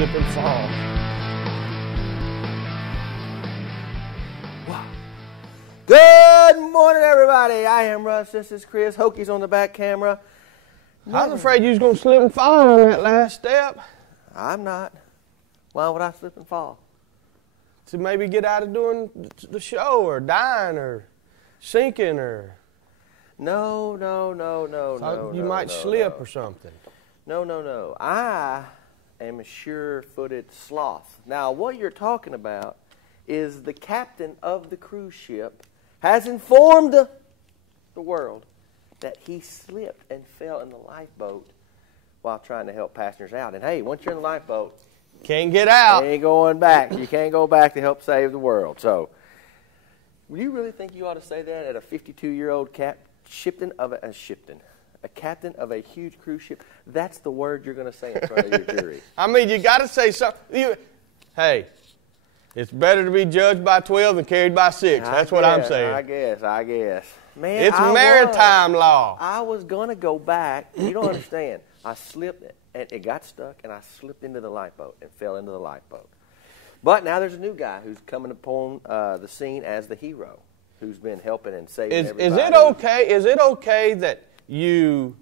slip and fall. Wow. Good morning, everybody. I am Russ. This is Chris. Hokey's on the back camera. I was afraid you was going to slip and fall on that last step. I'm not. Why would I slip and fall? To maybe get out of doing the show or dying or sinking or... No. You might slip or something. No. I am a sure-footed sloth. Now, what you're talking about is the captain of the cruise ship has informed the world that he slipped and fell in the lifeboat while trying to help passengers out. And hey, once you're in the lifeboat, can't get out. You ain't going back. You can't go back to help save the world. So, do you really think you ought to say that at a 52-year-old captain of a huge cruise ship? That's the word you're going to say in front of your jury. I mean, you got to say something. Hey, it's better to be judged by 12 than carried by 6. That's what I'm saying. I guess. Man, it's maritime law. I was going to go back. You don't understand. I slipped and it got stuck, and I slipped into the lifeboat and fell into the lifeboat. But now there's a new guy who's coming upon the scene as the hero, who's been helping and saving everybody. Is it okay that you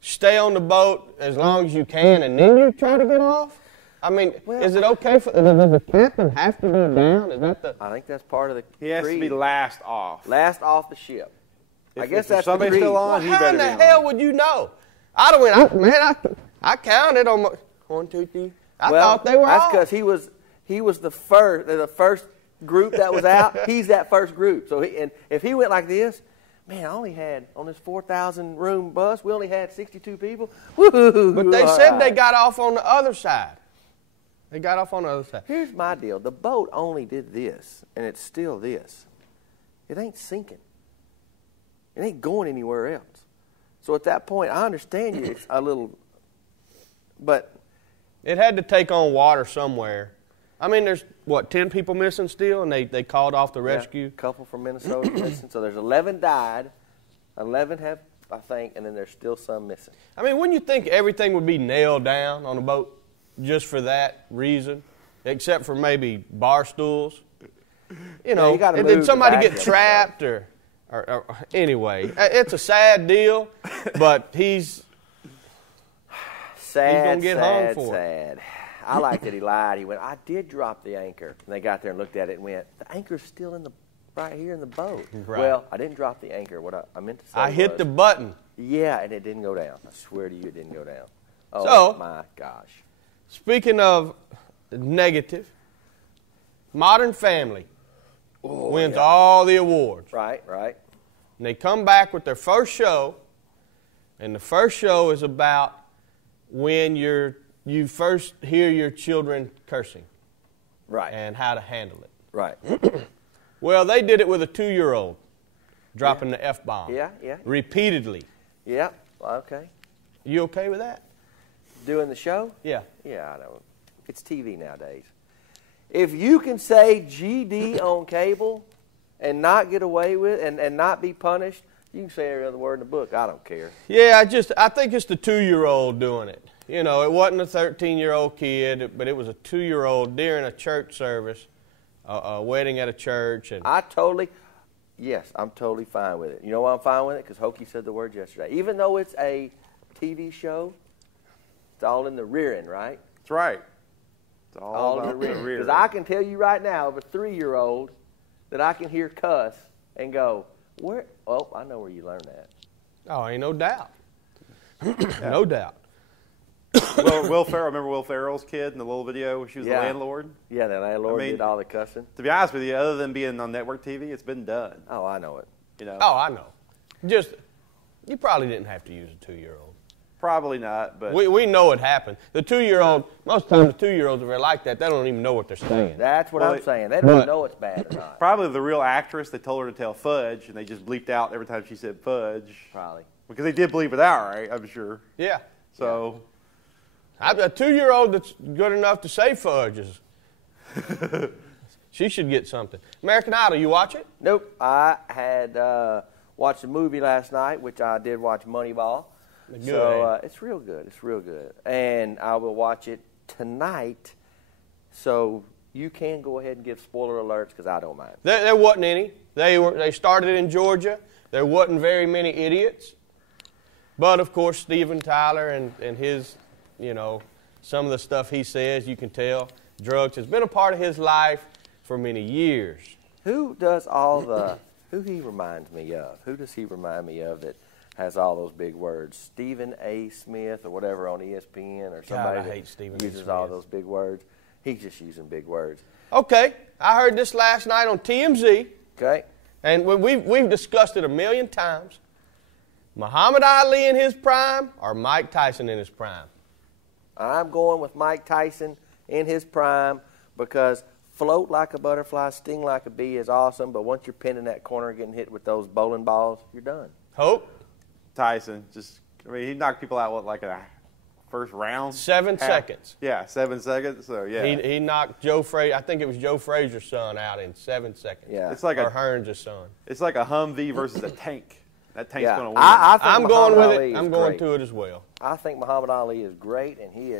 stay on the boat as long as you can and then you try to get off? I mean, is it okay does the captain have to be down? Is that the? I think that's part of the He has to be last off. Last off the ship. I guess that's somebody the still on. Well, how in the hell would you know? I counted on 1, 2, 3. I thought they were that's off. because he was the first group that was out. He's that first group. So and if he went like this, man, I only had on this 4,000 room bus, we only had 62 people. Woo-hoo, but they said they got off on the other side. They got off on the other side. Here's my deal. The boat only did this, and it's still this. It ain't sinking. It ain't going anywhere else. So at that point, I understand you. It's a little, but it had to take on water somewhere. I mean, there's, 10 people missing still, and they called off the rescue? Yeah, a couple from Minnesota missing. So there's 11 died, 11 have, I think, and then there's still some missing. I mean, wouldn't you think everything would be nailed down on a boat just for that reason, except for maybe bar stools? You know, and then somebody get trapped or anyway. It's a sad deal, but he's going to get hung for it. I like that he lied. He went, I did drop the anchor. And they got there and looked at it and went, the anchor's still right here in the boat. Right. Well, I didn't drop the anchor. What I meant to say I hit the button. Yeah, and it didn't go down. I swear to you, it didn't go down. Oh, so, my gosh. Speaking of negative, Modern Family wins all the awards. Right. And they come back with their first show, and the first show is about when you first hear your children cursing. Right. And how to handle it. Right. Well, they did it with a 2-year-old, dropping the F-bomb. Yeah. Repeatedly. Yeah, okay. You okay with that? Doing the show? Yeah. Yeah, I know. It's TV nowadays. If you can say GD on cable and not get away with it and not be punished, you can say every other word in the book. I don't care. Yeah, I think it's the 2-year-old doing it. You know, it wasn't a 13-year-old kid, but it was a 2-year-old during a church service, a wedding at a church. And I'm totally fine with it. You know why I'm fine with it? Because Hokey said the word yesterday. Even though it's a TV show, it's all in the rear end, right? That's right. It's all in the rear end. Because I can tell you right now of a 3-year-old that I can hear cuss and go, where? Oh, I know where you learned that. Oh, ain't no doubt. No doubt. Will Ferrell, remember Will Ferrell's kid in the little video where she was the landlord? Yeah, the landlord did all the cussing. To be honest with you, other than being on network TV, it's been done. Oh, I know it. You know. Oh, I know. You probably didn't have to use a 2-year-old. Probably not, but we know it happened. The 2-year-old, most times the 2-year-olds, if they're like that, they don't even know what they're saying. That's what I'm saying. They don't know it's bad or not. Probably the real actress, they told her to tell fudge, and they just bleeped out every time she said fudge. Probably. Because they did bleep it out, right? I'm sure. Yeah. So. A 2-year-old that's good enough to say fudge is. She should get something. American Idol, you watch it? Nope. I had watched a movie last night, which I did watch Moneyball. Good, so it's real good. It's real good. And I will watch it tonight, so you can go ahead and give spoiler alerts because I don't mind. There wasn't any. They started in Georgia. There wasn't very many idiots. But, of course, Steven Tyler and his, some of the stuff he says, you can tell, drugs has been a part of his life for many years. Who does all the, who he reminds me of? Who does he remind me of that has all those big words? Stephen A. Smith or whatever on ESPN or somebody that uses all those big words? He's just using big words. Okay. I heard this last night on TMZ. Okay. And we've discussed it a million times. Muhammad Ali in his prime or Mike Tyson in his prime? I'm going with Mike Tyson in his prime because float like a butterfly, sting like a bee is awesome, but once you're pinned in that corner getting hit with those bowling balls, you're done. Hope? Tyson. He knocked people out, like a first round? 7 seconds. Yeah, 7 seconds, so yeah. He knocked Joe Frazier, I think it was Joe Frazier's son, out in 7 seconds. Yeah. It's like or Hearns' son. It's like a Humvee versus a tank. That tank's going to win. I'm going with it. I'm going to it as well. I think Muhammad Ali is great, and he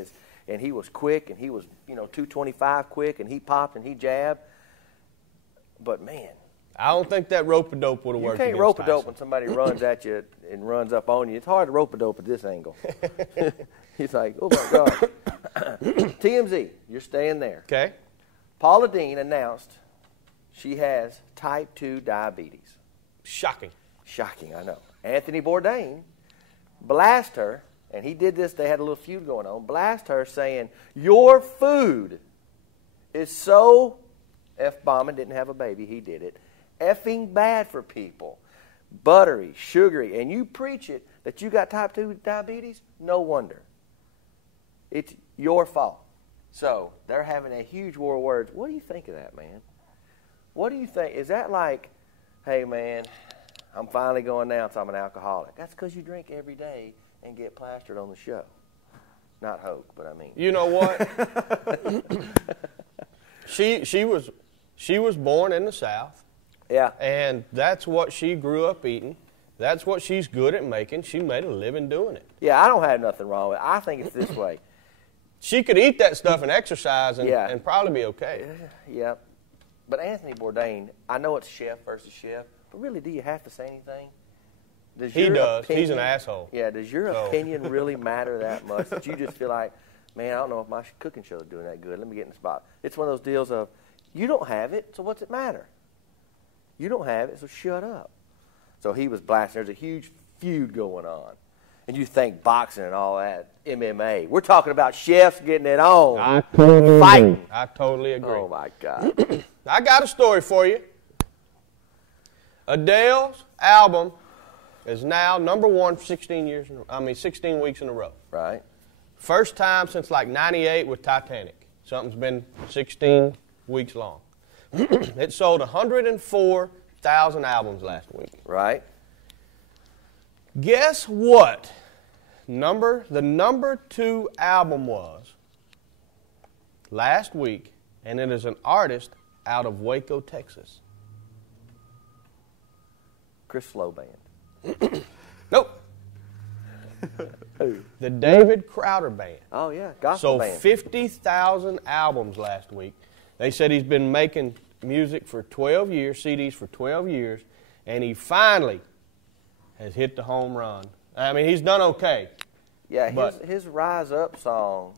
was quick, and he was 225 quick, and he popped and he jabbed. But man, I don't think that rope-a-dope would have worked. You can't rope-a-dope when somebody runs at you and runs up on you. It's hard to rope-a-dope at this angle. He's like, oh my God. TMZ, you're staying there. Okay. Paula Deen announced she has type 2 diabetes. Shocking. Shocking, I know. Anthony Bourdain blasted her, and he did this, they had a little feud going on, blasted her saying, your food is so, F-bombing, didn't have a baby, he did it, effing bad for people. Buttery, sugary, and you preach it that you got type 2 diabetes, no wonder. It's your fault. So, they're having a huge war of words. What do you think of that, man? What do you think? Is that like, hey, man, I'm finally going to announce I'm an alcoholic. That's because you drink every day and get plastered on the show. Not Hoke, but I mean. You know what? she was born in the South. Yeah. And that's what she grew up eating. That's what she's good at making. She made a living doing it. Yeah, I don't have nothing wrong with it. I think it's this way. She could eat that stuff and exercise and probably be okay. Yeah. But Anthony Bourdain, I know it's chef versus chef, but really, do you have to say anything? He does. He's an asshole. Yeah, does your opinion really matter that much that you just feel like, man, I don't know if my cooking show is doing that good. Let me get in the spot. It's one of those deals of, you don't have it, so what's it matter? You don't have it, so shut up. So he was blasting. There's a huge feud going on. And you think boxing and all that, MMA. We're talking about chefs getting it on. Fighting. I totally agree. Oh, my God. I got a story for you. Adele's album is now number one for 16 weeks in a row. Right. First time since like 98 with Titanic. Something's been 16 weeks long. It sold 104,000 albums last week. Right. Guess what? The number 2 album was last week, and it is an artist out of Waco, Texas. Chris Slow Band. Nope. The David Crowder Band. Oh, yeah, gospel band. Sold 50,000 albums last week. They said he's been making music for 12 years, CDs for 12 years, and he finally has hit the home run. I mean, he's done okay. Yeah, his Rise Up song,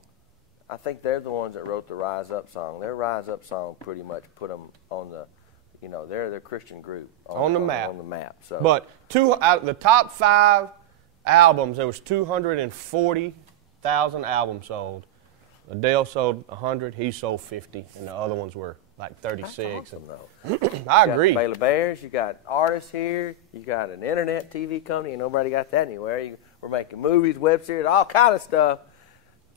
I think they're the ones that wrote the Rise Up song. Their Rise Up song pretty much put them on the, they're their Christian group. On the map. On the map. So. But out of the top 5 albums, there was 240,000 albums sold. Adele sold 100, he sold 50, and the other ones were like 36. That's awesome, though. I agree. You got Baylor Bears, you got artists here, you got an internet TV company, and nobody got that anywhere. We're making movies, web series, all kind of stuff.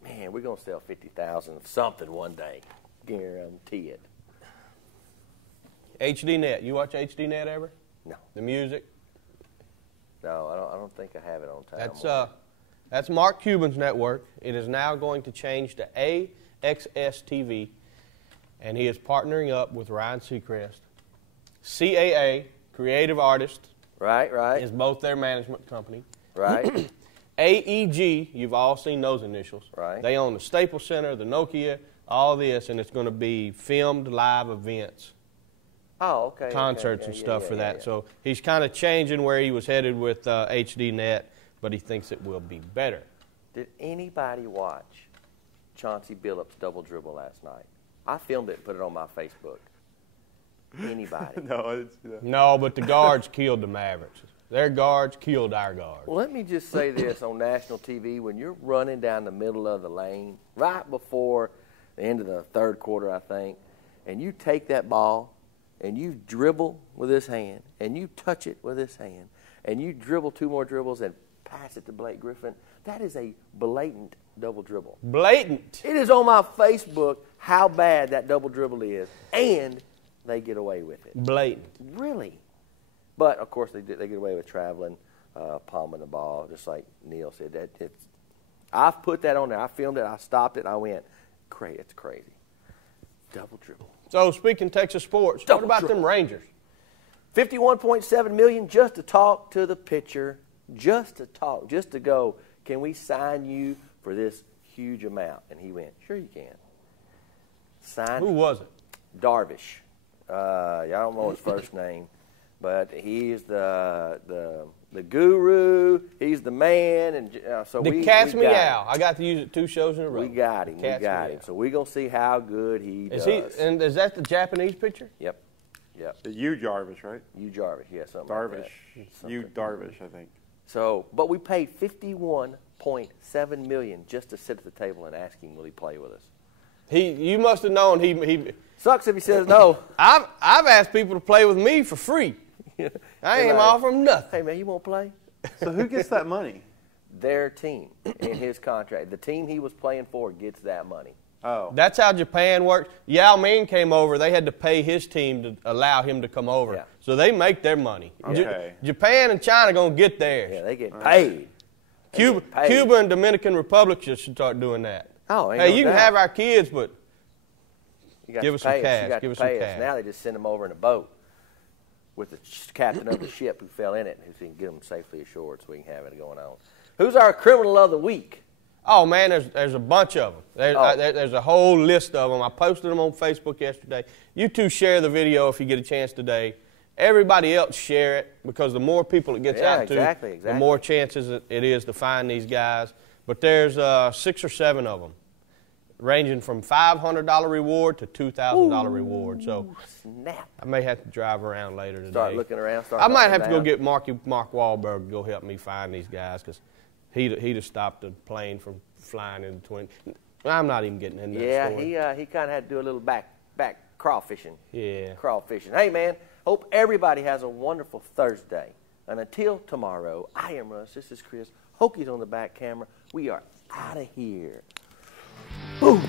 Man, we're going to sell 50,000 of something one day. Guarantee it. HDNet. You watch HDNet ever? No. The music? No, I don't think I have it on time. That's Mark Cuban's network. It is now going to change to AXS TV, and he is partnering up with Ryan Seacrest. CAA, Creative Artists, right, is both their management company. Right. AEG, you've all seen those initials. Right. They own the Staples Center, the Nokia, all this, and it's going to be filmed live events. Oh, okay. Concerts and stuff for that. So he's kind of changing where he was headed with HDNet, but he thinks it will be better. Did anybody watch Chauncey Billups' double dribble last night? I filmed it and put it on my Facebook. Anybody? No, I didn't see that. No, but the guards killed the Mavericks. Their guards killed our guards. Well, let me just say this on national TV. When you're running down the middle of the lane, right before the end of the third quarter, I think, and you take that ball and you dribble with this hand and you touch it with this hand and you dribble 2 more dribbles and pass it to Blake Griffin, that is a blatant double dribble. Blatant. It is on my Facebook how bad that double dribble is, and they get away with it. Blatant. Really? But, of course, they get away with traveling, palming the ball, just like Neil said. I've put that on there. I filmed it. I stopped it. I went, it's crazy. Double dribble. So, speaking Texas sports, what about them Rangers? $51.7 million just to talk to the pitcher, just to go, can we sign you for this huge amount? And he went, sure you can. Signed. Who was it? Darvish. I don't know his first name. But he's the guru. He's the man, and so the Cat's Meow. I got to use it 2 shows in a row. We got him. So we're gonna see how good he does. And is that the Japanese pitcher? Yep. Yu Darvish, right? Yu Darvish, yeah, something Darvish. Like that. Yu Darvish, I think. So, but we paid $51.7 million just to sit at the table and ask him will he play with us. You must have known he. Sucks if he says no. I've asked people to play with me for free. I ain't offer him nothing. Hey, man, you won't play? So who gets that money? Their team in his contract. The team he was playing for gets that money. Oh. That's how Japan works. Yao Ming came over. They had to pay his team to allow him to come over. Yeah. So they make their money. Okay. Japan and China going to get theirs. Yeah, they get paid. Cuba and Dominican Republic should start doing that. Oh, hey, you can have our kids, but give us some cash. Give us some cash. Now they just send them over in a boat with the captain of the ship who fell in it, so he can get them safely ashore so we can have it going on. Who's our criminal of the week? Oh, man, there's a bunch of them. There's a whole list of them. I posted them on Facebook yesterday. You two share the video if you get a chance today. Everybody else share it because the more people it gets out to, the more chances it is to find these guys. But there's 6 or 7 of them, ranging from $500 reward to $2,000 reward. So snap. I may have to drive around later today. Start looking around. I might have to go get Mark Wahlberg to go help me find these guys because he'd have stopped the plane from flying into Twin. I'm not even getting into that story. Yeah, he kind of had to do a little back crawfishing. Yeah. Crawfishing. Hey, man, hope everybody has a wonderful Thursday. And until tomorrow, I am Russ. This is Chris. Hokies on the back camera. We are out of here. Boom.